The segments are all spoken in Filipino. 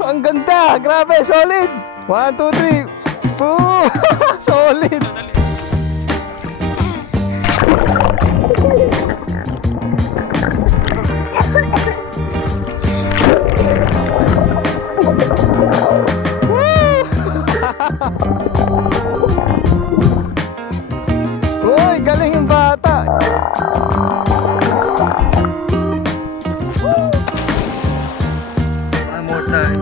Ang ganda! Grabe! Solid! 1, 2, 3. Woo! Solid! Uy! Galing yung bata! One more time.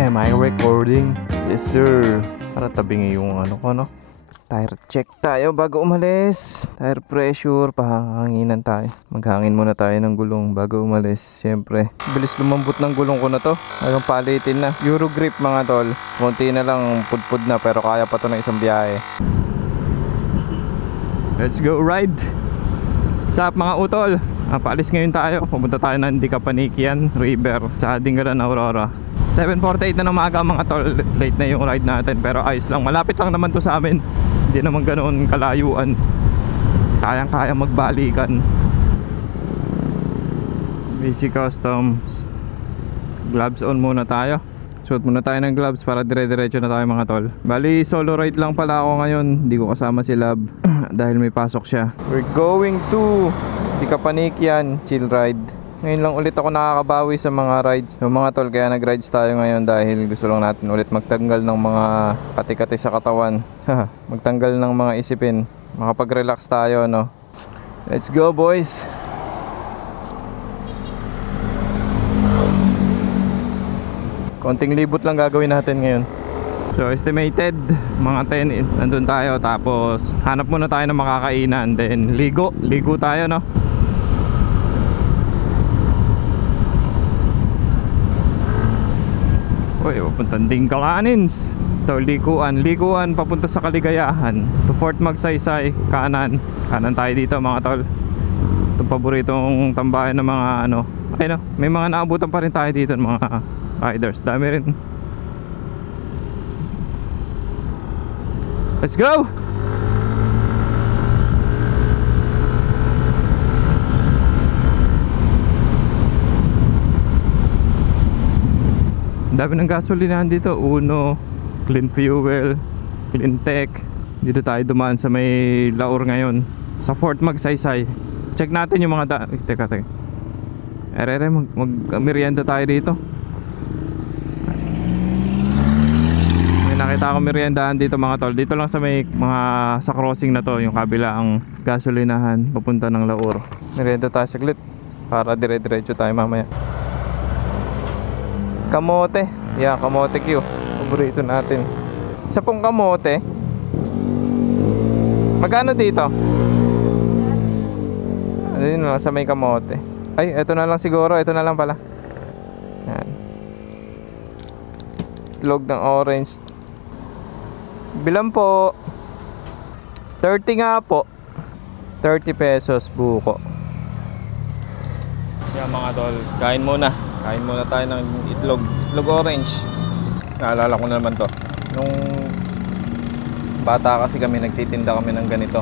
Am I recording? Yes sir. Para tabingi yung ano ko, no? Tire check tayo bago umalis. Tire pressure, pahanginan tayo. Maghangin muna tayo ng gulong bago umalis. Siyempre, bilis lumambot ng gulong ko na to. Hanggang palitin na. Euro grip mga tol. Konti na lang, pudpud na, pero kaya pa to ng isang biyahe. Let's go ride. What's up mga utol? Paalis ngayon tayo. Pumunta tayo ng Dicapaniquian River sa Dingalan, Aurora. 7:48 na ng umaga mga tol. Late na yung ride natin, pero ayos lang. Malapit lang naman to sa amin. Hindi naman ganoon kalayuan. Kayang-kaya magbalikan. Basic customs. Gloves on muna tayo. Suot muna tayo ng gloves para dire-diretso na tayo mga tol. Bali solo ride lang pala ako ngayon. Hindi ko kasama si Lab dahil may pasok siya. We're going to Dicapaniquian chill ride. Ngayon lang ulit ako nakakabawi sa mga rides ng mga tol, kaya nag-rides tayo ngayon dahil gusto lang natin ulit magtanggal ng mga kati-kati sa katawan. Magtanggal ng mga isipin, makapag-relax tayo, no? Let's go boys! Konting libot lang gagawin natin ngayon. So estimated mga 10 nandun tayo, tapos hanap muna tayo ng makakainan, then ligo tayo, no? Uy, papuntang Dingalanins. Ito, likuan papunta sa Kaligayahan. To Fort Magsaysay, kanan tayo dito mga tol. Itong paboritong tambayan ng mga ano. Ay no, may mga naabutan pa rin tayo dito ng mga riders. Dami rin. Let's go! Dami ng gasolinahan dito. Uno, Clean Fuel, Clean Tech. Dito tayo dumaan sa may Laur ngayon, sa Fort Magsaysay. Check natin yung mga teka mag-merienda tayo dito. May nakita akong meriendahan dito mga tol. Dito lang sa may mga sa crossing na to, yung kabila ang gasolinahan papunta ng Laur. Merienda tayo saglit para dire-diretso tayo mamaya. Kamote. Yeah, kamote Q. Paborito natin. Sa pong kamote, magkano dito? Ayun lang, sa may kamote. Ay, eto na lang siguro. Eto na lang pala. Yan. Log ng orange. Bilang po. 30 nga po. 30 pesos buko. Yan mga tol, kain muna tayo ng itlog orange. Naalala ko na naman to, nung bata kasi kami, nagtitinda kami ng ganito.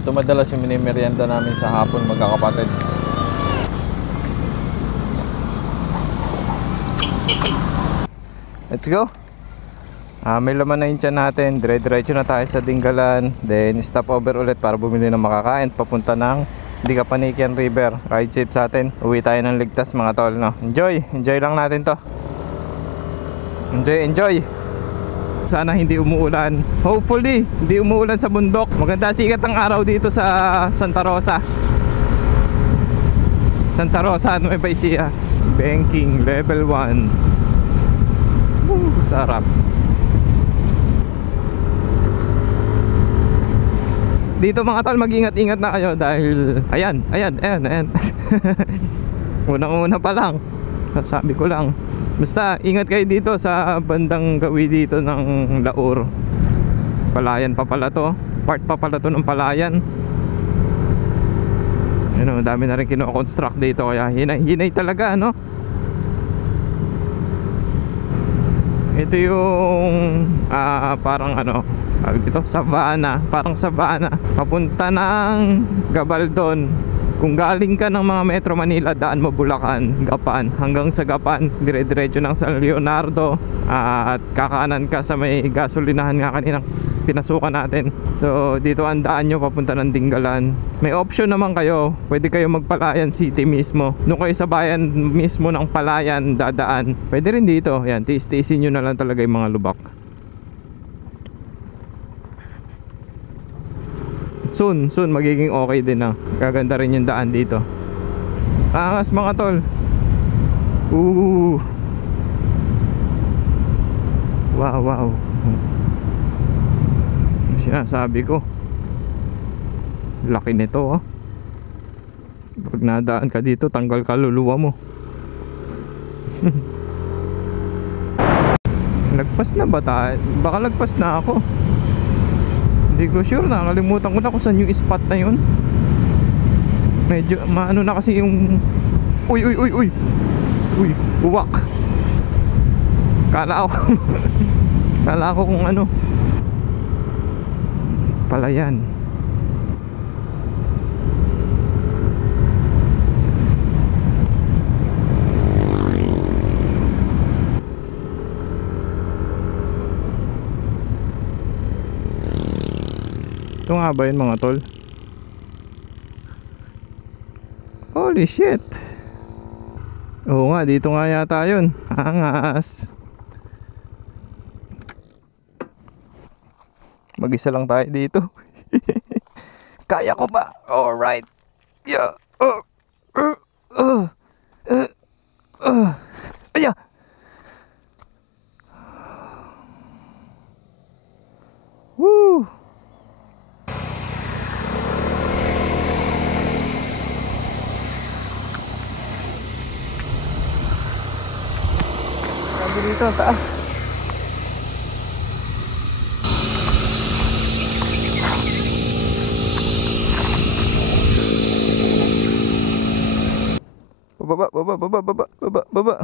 Ito madalas yung minimerienda namin sa hapon, magkakapatid. Let's go. May laman na yung tiyan natin. Dire-diretso na tayo sa Dingalan, then stop over ulit para bumili ng makakain papunta ng Dicapaniquian River. Ride safe sa atin. Uwi tayo ng ligtas mga tol, no? Enjoy lang natin to. Enjoy. Sana hindi umuulan. Hopefully hindi umuulan sa bundok. Maganda sikat ang araw dito sa Santa Rosa, Nueva Ecija. Banking level 1. Sarap. Dito mga tol, mag-ingat-ingat na kayo dahil ayan. Unang-una pa lang, sabi ko lang, basta ingat kayo dito sa bandang gawi dito ng Laur. Palayan pa pala to. part pa pala to ng palayan. Ano, dami na rin kino-construct dito, kaya hinay-hinay talaga, no? Ito yung parang ano, ito, Savana, parang Savana papunta ng Gabaldon. Kung galing ka ng mga Metro Manila, daan mo Bulacan, Gapan, hanggang sa Gapan, dire-diretso ng San Leonardo, at kakanan ka sa may gasolinahan nga kanina pinasukan natin. So dito ang daan nyo papunta ng Dingalan. May option naman kayo, pwede kayo magpalayan city mismo. Doon kayo sa bayan mismo ng Palayan dadaan. Pwede rin dito, yan, tiis-tiisin nyo na lang talaga yung mga lubak. Soon magiging okay din na. Gaganda rin yung daan dito. Angas mga tol. Wow. Sinasabi ko, laki nito, oh. Pag nadaan ka dito, tanggal kaluluwa mo. Lagpas na ba tayo? Baka lagpas na ako. Hindi ko sure, nakalimutan ko na kung saan yung spot na yun. Medyo maano na kasi yung uy, uwak. Kala ko kung ano, Palayan. Ito nga ba yun mga tol? Holy shit. Oo nga, dito nga yata yun. Angas. Mag-isa lang tayo dito. Kaya ko pa. Alright. Yeah. Aya. Woo. Sabi dito, taas. Baba.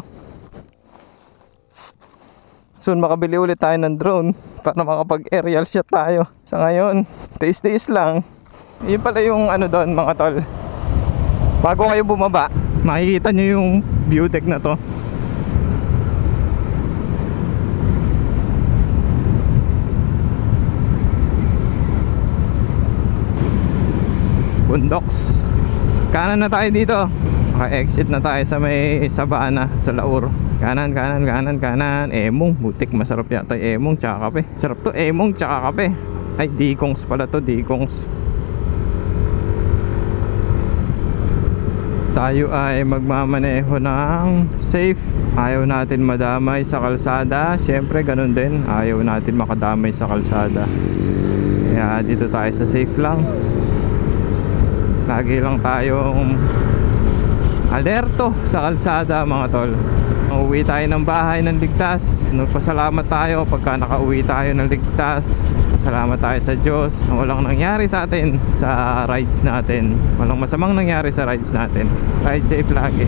Soon makabili ulit tayo ng drone para makapag-aerial shot tayo. Sa ngayon, tiis-tiis lang. Yun pala yung ano doon mga tol. Bago kayo bumaba, makikita nyo yung view deck na to. Bundoks. Kanan na tayo dito. Maka-exit na tayo sa may Sabana, sa Laur. Kanan. Emong, butik, masarap yata yung emong tsaka kape. Sarap to, emong tsaka kape. Ay, Dikongs pala to, Dikongs. Tayo ay magmamaneho ng safe. Ayaw natin madamay sa kalsada. Siyempre ganun din, ayaw natin makadamay sa kalsada. Kaya dito tayo sa safe lang. Lagi lang tayong alerto sa kalsada mga tol. Uuwi tayo ng bahay ng ligtas. Nagpasalamat tayo pagka nakauwi tayo ng ligtas. Salamat tayo sa Diyos na walang nangyari sa atin sa rides natin. Walang masamang nangyari sa rides natin. Ride safe lagi.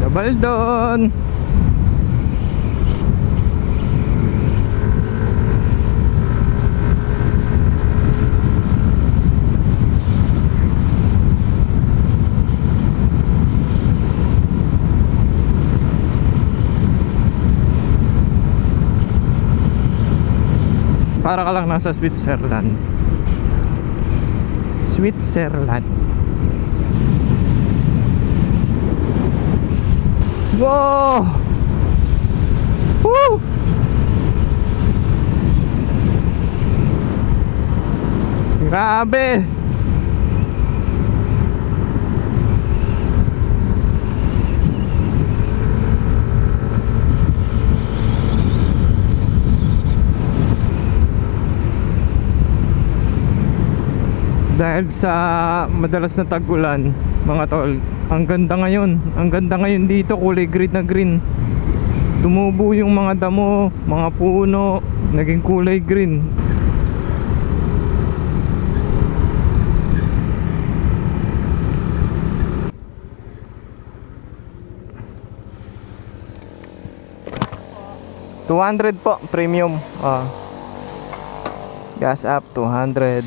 Gabaldon. Para ka lang nasa Switzerland. Wow! Woo! Grabe! Dahil sa madalas na tag-ulan, mga tol, ang ganda ngayon. Ang ganda ngayon dito, kulay green na green. Tumubo yung mga damo, mga puno, naging kulay green. $200 po, premium. Gas up, 200.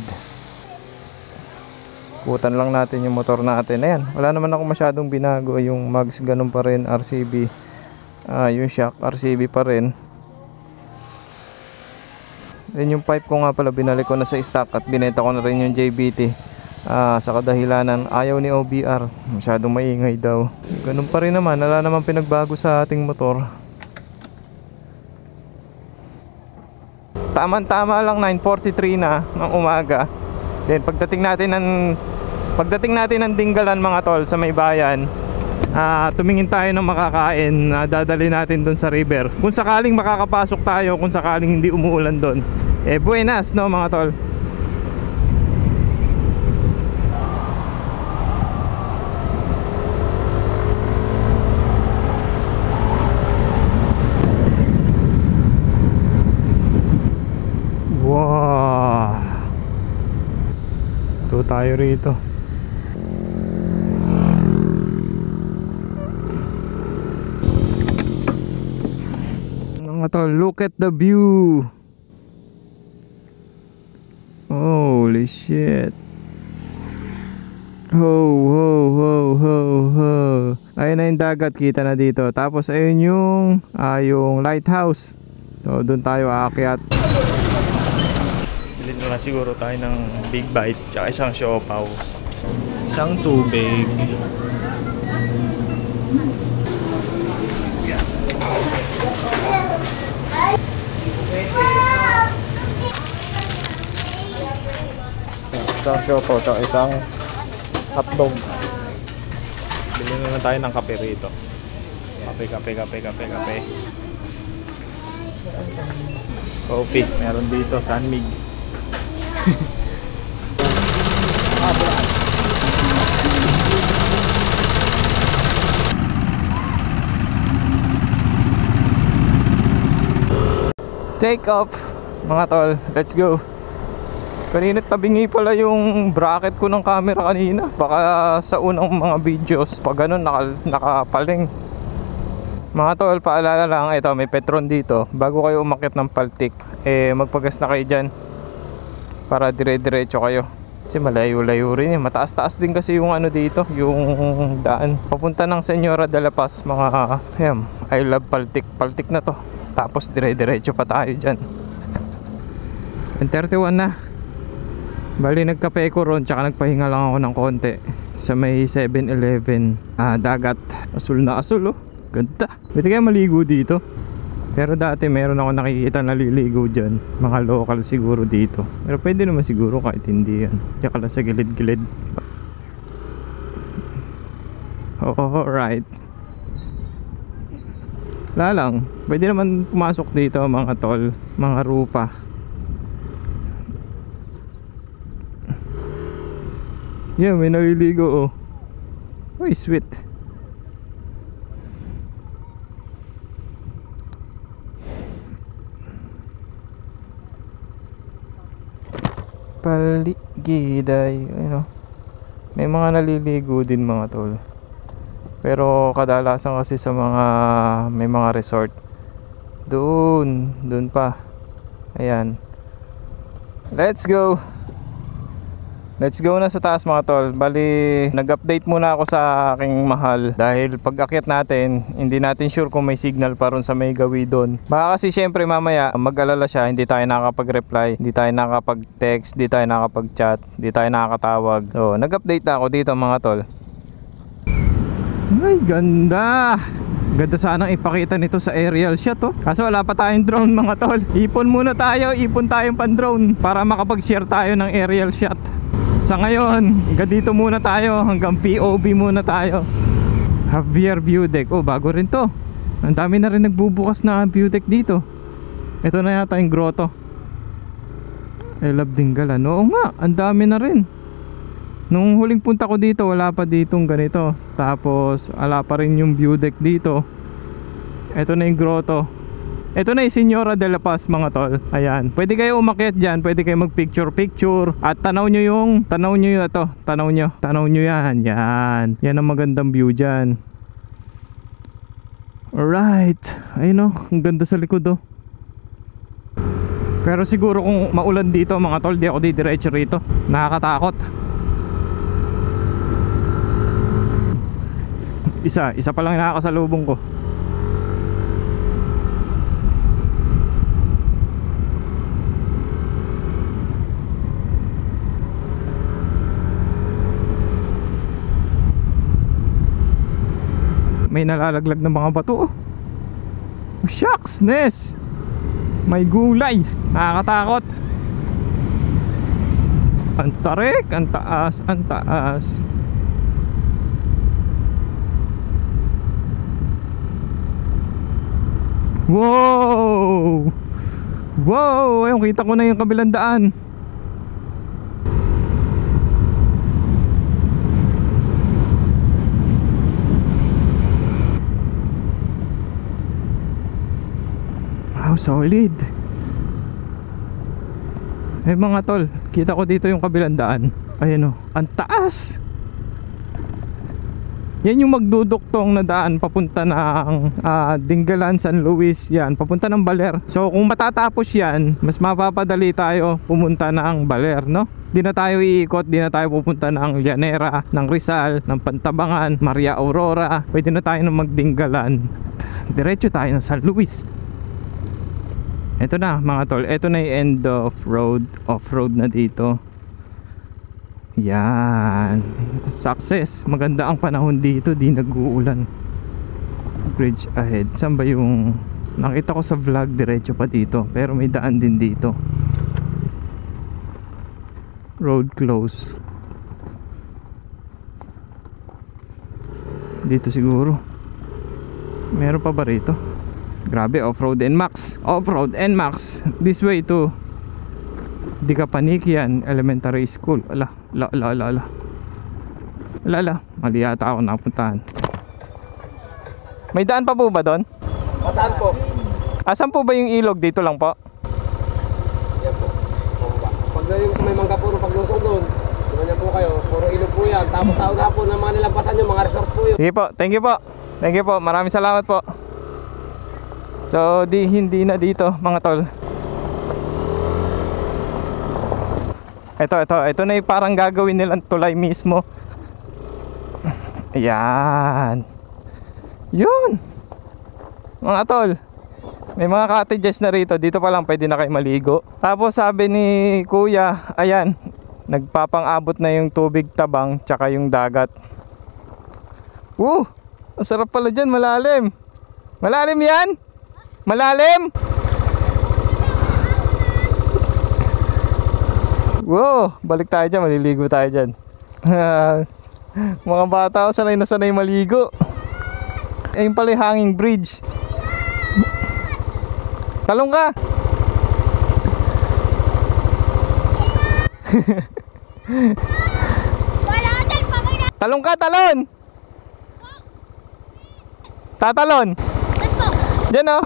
Kutan lang natin yung motor natin. Ayan, wala naman ako masyadong binago. Yung mags ganun pa rin, RCB. Yung shock, RCB pa rin. Then yung pipe ko nga pala, binalik ko na sa stock at binenta ko na rin yung JBT. Sa kadahilanan, ayaw ni OBR. Masyadong maingay daw. Ganun pa rin naman, wala naman pinagbago sa ating motor. Tama-tama lang 9:43 na ng umaga. Then pagdating natin ng Dinggalan mga tol sa may bayan, tumingin tayo ng makakain na dadali natin doon sa river. Kung sakaling makakapasok tayo, kung sakaling hindi umuulan doon, buenas no mga tol. Wow, ito tayo rito. Mga tol, look at the view. Holy shit. Ho ho ho ho ho. Ayun na yung dagat, kita na dito. Tapos ayun yung lighthouse. So doon tayo aakyat. Bilhin na lang siguro tayo ng big bite tsaka isang siopaw, isang tubig. Isang siopaw tsaka isang hotdog. Bilhin na lang tayo ng kape rito. Kape. Coffee, meron dito, Sanmig. Take off mga tol, let's go. Kanina't tabingi pala yung bracket ko ng camera kanina. Baka sa unang mga videos pag ganun nakapaling. Mga tol, paalala lang, ito may Petron dito. Bago kayo umakyat ng Paltik, magpagas na kayo dyan para dire-diretso kayo. Kasi malayo-layo rin, mataas-taas din kasi yung ano dito, yung daan papunta ng Señora de la Paz. Mga I love Paltik na to. Tapos dire-diretso pa tayo dyan. 31 na. Bali nagkape ko ron, tsaka nagpahinga lang ako ng konti sa may 7-Eleven. Dagat, asul na asul oh. Ganda. Pwede kaya maligo dito. Pero dati meron ako nakikita naliligo dyan. Mga local siguro dito. Pero pwede naman siguro kahit hindi yan. Diyan ka lang sa gilid-gilid. Alright. Wala lang. Pwede naman pumasok dito mga tol. Mga rupa. Yeah, may naliligo oh. Uy, sweet. Paligiday, ano. May mga naliligo din mga tol. Pero kadalasan kasi sa may mga resort. Doon pa. Ayan. Let's go. Let's go na sa taas mga tol. Bali, nag-update muna ako sa aking mahal. Dahil pag akyat natin, hindi natin sure kung may signal pa ron sa may gawi doon. Baka kasi syempre mamaya mag-alala siya, hindi tayo nakakapag-reply, hindi tayo nakakapag-text, hindi tayo nakakapag-chat, hindi tayo nakakatawag. So, nag-update na ako dito mga tol. Ay, ganda! Ganda sanang ipakita nito sa aerial shot oh. Kaso wala pa tayong drone mga tol. Ipon muna tayo, ipon tayong pan-drone para makapag-share tayo ng aerial shot. Sa ngayon, hanggang dito muna tayo, hanggang POV muna tayo. Javier View Deck. Oh, bago rin to. Ang dami na rin nagbubukas na view deck dito. Ito na yata yung grotto. I love Dinggalan. Oo nga, ang dami na rin. Nung huling punta ko dito, wala pa ditong ganito. Tapos wala pa rin yung view deck dito. Ito na yung grotto. Ito na yung Señora de la Paz mga tol. Ayan, pwede kayo umakyat dyan, pwede kayo mag picture picture. At tanaw nyo ito. Tanaw nyo yan. Yan ang magandang view dyan. Alright. Ayun o, ang ganda sa likod o. Pero siguro kung maulan dito mga tol, di ako didiretso rito. Nakakatakot. Isa pa lang nakakasalubong ko. May nalalaglag ng mga bato. Oh, shucks, Nes. May gulay. Nakakatakot. Ang tarik, ang taas. Wow! Wow! Ayun, kita ko na yung kabilang daan. Wow, solid. Eh mga tol, kita ko dito yung kabilang daan. Ayun o, ang taas. Yan yung magduduktong na daan papunta ng Dingalan, San Luis. Yan, papunta ng Baler. So kung matatapos yan, mas mapapadali tayo pumunta ng Baler, no? Di na tayo iikot, di na tayo pupunta ng Llanera, ng Rizal, ng Pantabangan, Maria Aurora. Pwede na tayo na magdinggalan. Diretso tayo ng San Luis. Ito na mga tol, ito na yung end of road. Off-road na dito. Yan. Success. Maganda ang panahon dito, di nag-uulan. Bridge ahead. Saan ba yung nakita ko sa vlog? Diretso pa dito, pero may daan din dito. Road close. Dito siguro. Meron pa ba rito? Grabe, off-road NMAX. Off-road NMAX. This way to Di ka Panikian Elementary School. Ala. Mali yata ako napuntahan. May daan pa po ba doon? Saan po? Asan po ba yung ilog? Dito lang po? Yan po. Pag yung sa may mangga puro paglusong doon, ganyan po kayo, puro ilog po yan. Tapos sa una po ng mga nilampasan yung mga resort po yun. Sige po, thank you po. Thank you po, maraming salamat po. So hindi na dito mga tol. Ito na yung parang gagawin nilang tulay mismo. Ayan. Yun. Mga tol, may mga cottages na rito. Dito pa lang pwede na kayo maligo. Tapos sabi ni kuya, ayan, nagpapang-abot na yung tubig tabang tsaka yung dagat. Ang sarap pala dyan, malalim. Malalim yan? Malalim? Wow, balik tayo dyan, maliligo tayo dyan. Mga bata, sanay na sanay maligo. Ayun pala yung hanging bridge. Talong ka. Talong ka, talon. Tatalon. Diyan oh.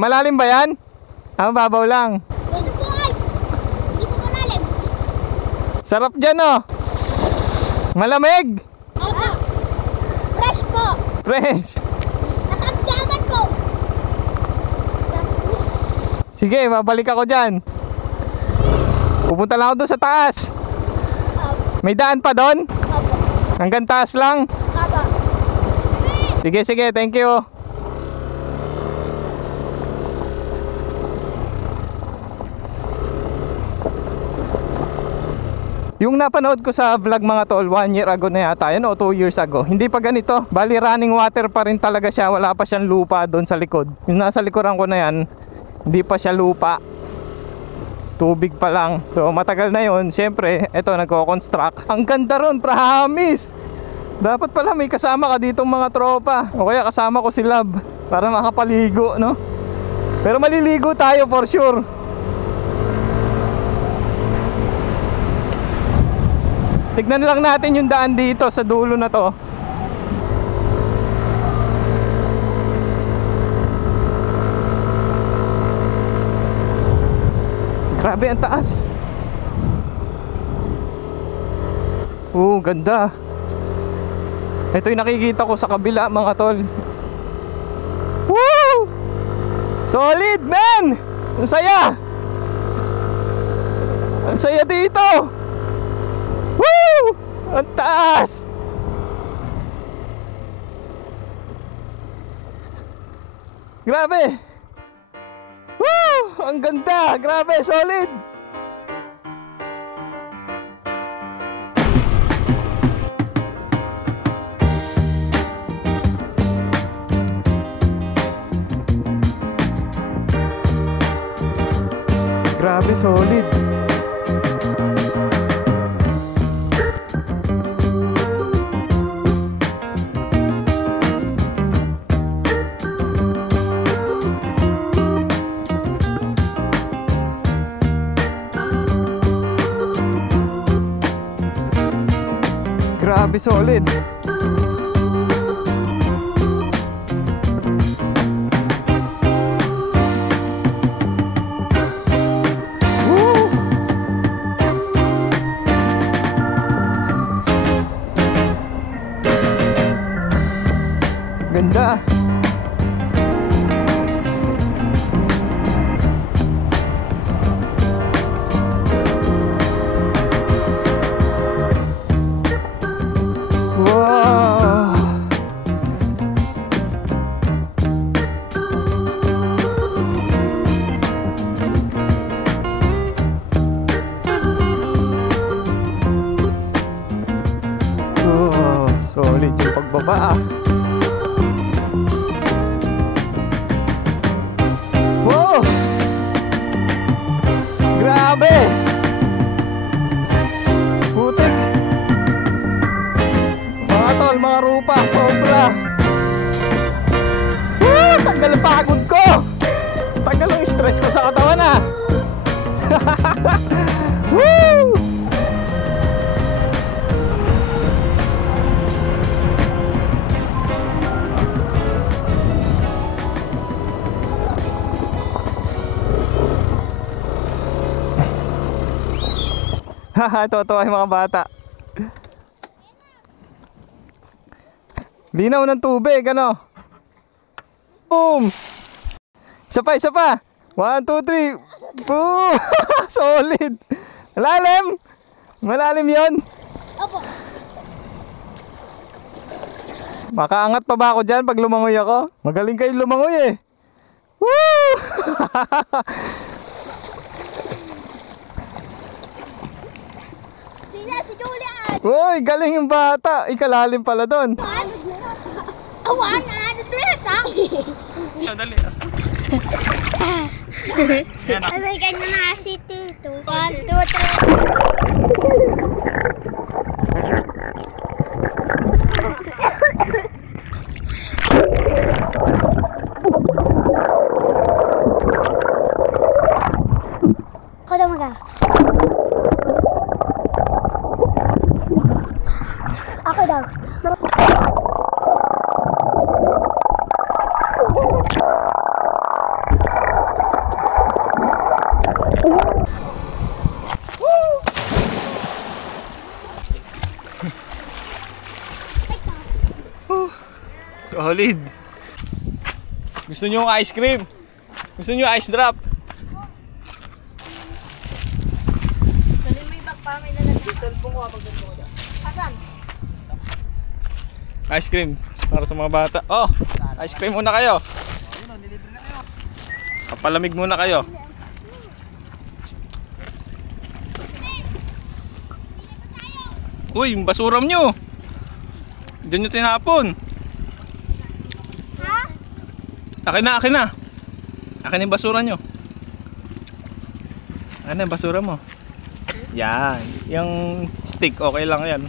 Malalim ba yan? Mababaw lang. Hindi po malalim. Sarap dyan oh. Malamig. Opo. Fresh po. Fresh. Natamdaman po. Sige, babalik ako dyan. Pupunta lang ako doon sa taas. May daan pa doon? Opo. Hanggang taas lang? Opo. Sige, thank you. Yung napanood ko sa vlog mga tol, 1 year ago na yata yan o 2 years ago. Hindi pa ganito. Bali running water pa rin talaga siya. Wala pa siyang lupa doon sa likod. Yung nasa likuran ko na yan, hindi pa siya lupa. Tubig pa lang. So matagal na yun. Siyempre, eto nagko-construct. Ang ganda ron, promise. Dapat pala may kasama ka ditong mga tropa. O kaya kasama ko si Lab para makapaligo, no? Pero maliligo tayo for sure. Tignan lang natin yung daan dito sa dulo na to. Grabe ang taas. Ganda. Ito yung nakikita ko sa kabila mga tol. Woo! Solid man! Ang saya! Ang saya dito! Woo! Ang taas! Grabe! Woo! Ang ganda! Grabe! Solid! Grabe, solid. Grabe, solid. Ganda. Wow. Solid yung pagbaba ah. Wow! Grabe! Putik! Mga tol, mga rupa, sobra! Woo! Tanggal ang pagod ko! Tanggal ang stress ko sa katawan ah! Woo! Haha, totoo yung mga bata. Linaw ng tubig, ano? Boom! Isa pa, isa pa! 1, 2, 3! Boom! Solid! Malalim! Malalim yun! Opo. Makaangat pa ba ako dyan pag lumangoy ako? Magaling kayo lumangoy eh! Woo! Si Julian. Uy, galing yung bata. Ikalalim pala doon. Awan, ano dreta? Dali. Ay, ganyan na si Tito. 1, 2, 3. Ako daw mga. Ako daw. Solid. Gusto nyo yung ice cream? Gusto nyo ice drop? Dali mo yung back para may lalagyan. Cellphone ko kapag ganito ko dyan. Asan? Ice cream para sa mga bata. Oh, ice cream muna kayo. Papalamig muna kayo. Uy, yung basuram nyo. Diyan nyo tinapon. Ha? Akin na, akin na. Akin na yung basura nyo. Akin na yung basura mo. Yan. Yung stick, okay lang yan.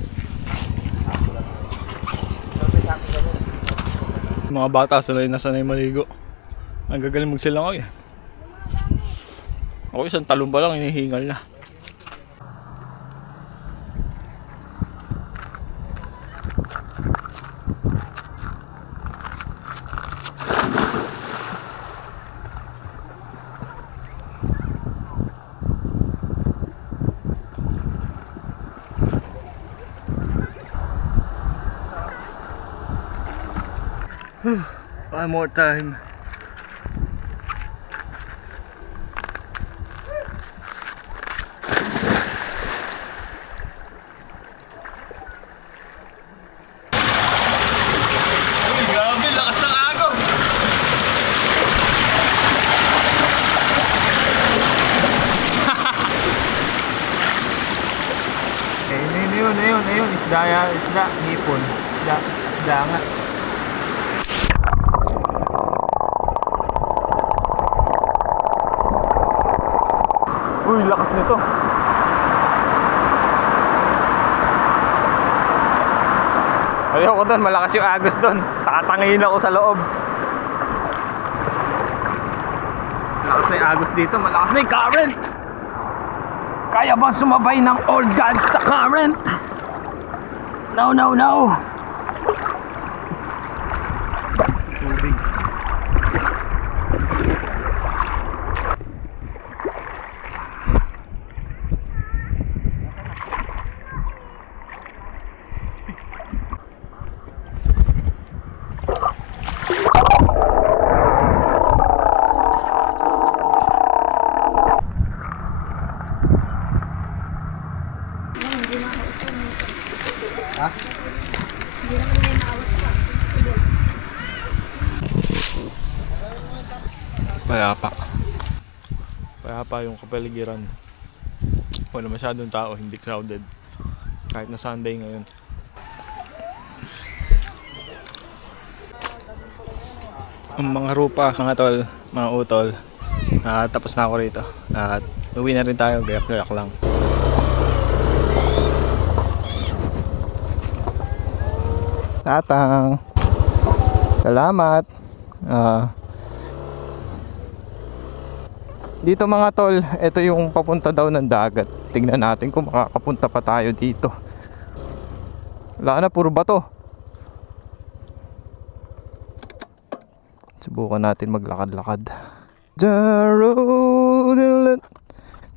Mga bata, sanay na sanay maligo. Ang gagaling magsilangoy. Ako isang talon pa lang, hinihingal na. One more time. Grabe, lakas ng agos. Ayun, isda, hipon, isda nga. Uy, lakas nito. Ayoko doon, malakas yung agos doon. Tatangin ako sa loob. Malakas na yung agos dito, malakas na yung current. Kaya ba sumabay ng old gods sa current? No. Tubig. Hindi naman may maawat pa. Payapa yung kapaligiran. Wala masyadong tao, hindi crowded. Kahit na Sunday ngayon. Ang mga rupa, mga tol, mga utol, tapos na ako rito. At uwi na rin tayo, gayak-gayak lang. Tatang, salamat. Dito mga tol, ito yung papunta daw ng dagat. Tingnan natin kung makakapunta pa tayo dito. Wala na, puro bato. Subukan natin maglakad-lakad. The road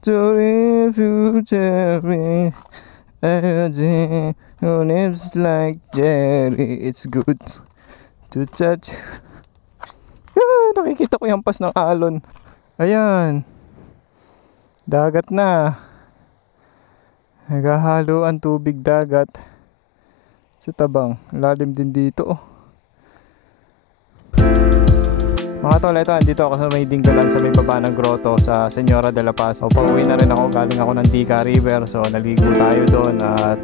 to refugee, your name's like Jerry. It's good to touch. Nakikita ko yung pas ng alon. Ayan, dagat na. Naghahalo ang tubig dagat sa tabang. Lalim din dito. Mga tol, ito, andito ako sa may Dinggalan, sa may baba ng grotto sa Señora de la Paz. So, pauwi na rin ako, galing ako ng Dica River. So, naligo tayo doon at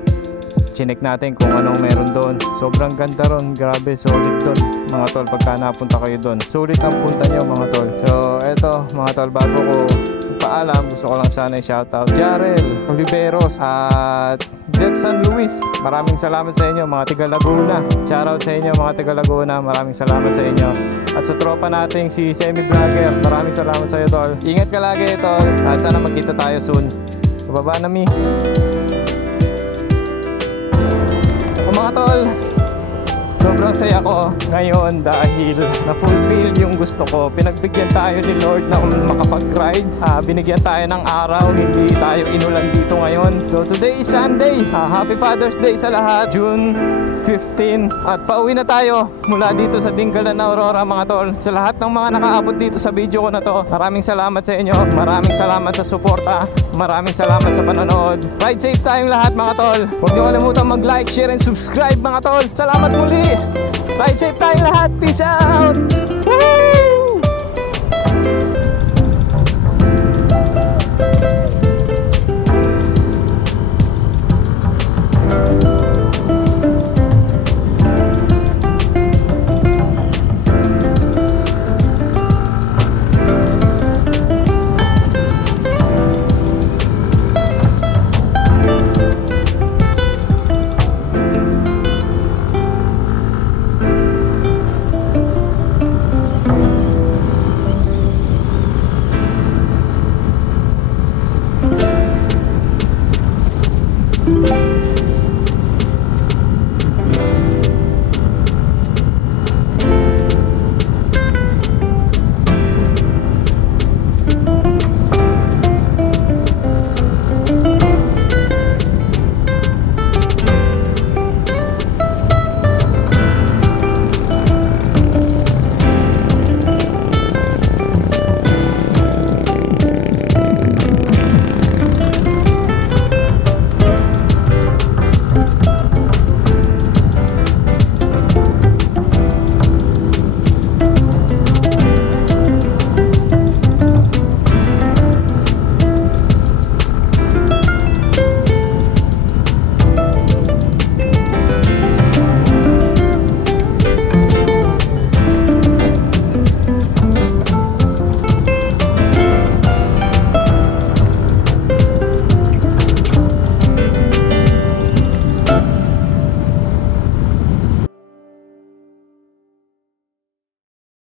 chinek natin kung anong meron doon. Sobrang ganda ron, grabe, solid doon mga tol pagka napunta kayo doon. Sulit ang punta nyo mga tol. So eto mga tol, bago ko paalam, gusto ko lang sana i-shoutout Jarel Oliveros at Jeff San Luis. Maraming salamat sa inyo mga taga Laguna. Shoutout sa inyo mga taga Laguna, maraming salamat sa inyo. At sa tropa nating si Semi Vlogger, maraming salamat sa iyo tol. Ingat ka lagi tol at sana magkita tayo soon. Bababa na mi. Mga tol, sobrang saya ko ngayon dahil na-fulfill yung gusto ko. Pinagbigyan tayo ni Lord na makapag-rides. Binigyan tayo ng araw, hindi tayo inulan dito ngayon. So today is Sunday. Happy Father's Day sa lahat. June 15. At pauwi na tayo mula dito sa Dinggalan, Aurora mga tol. Sa lahat ng mga nakaabot dito sa video ko na to, maraming salamat sa inyo. Maraming salamat sa suporta. Maraming salamat sa panonood. Ride safe tayong lahat mga tol. Huwag niyo kalimutan mag-like, share and subscribe mga tol. Salamat muli. Ride safe tayong lahat. Peace out.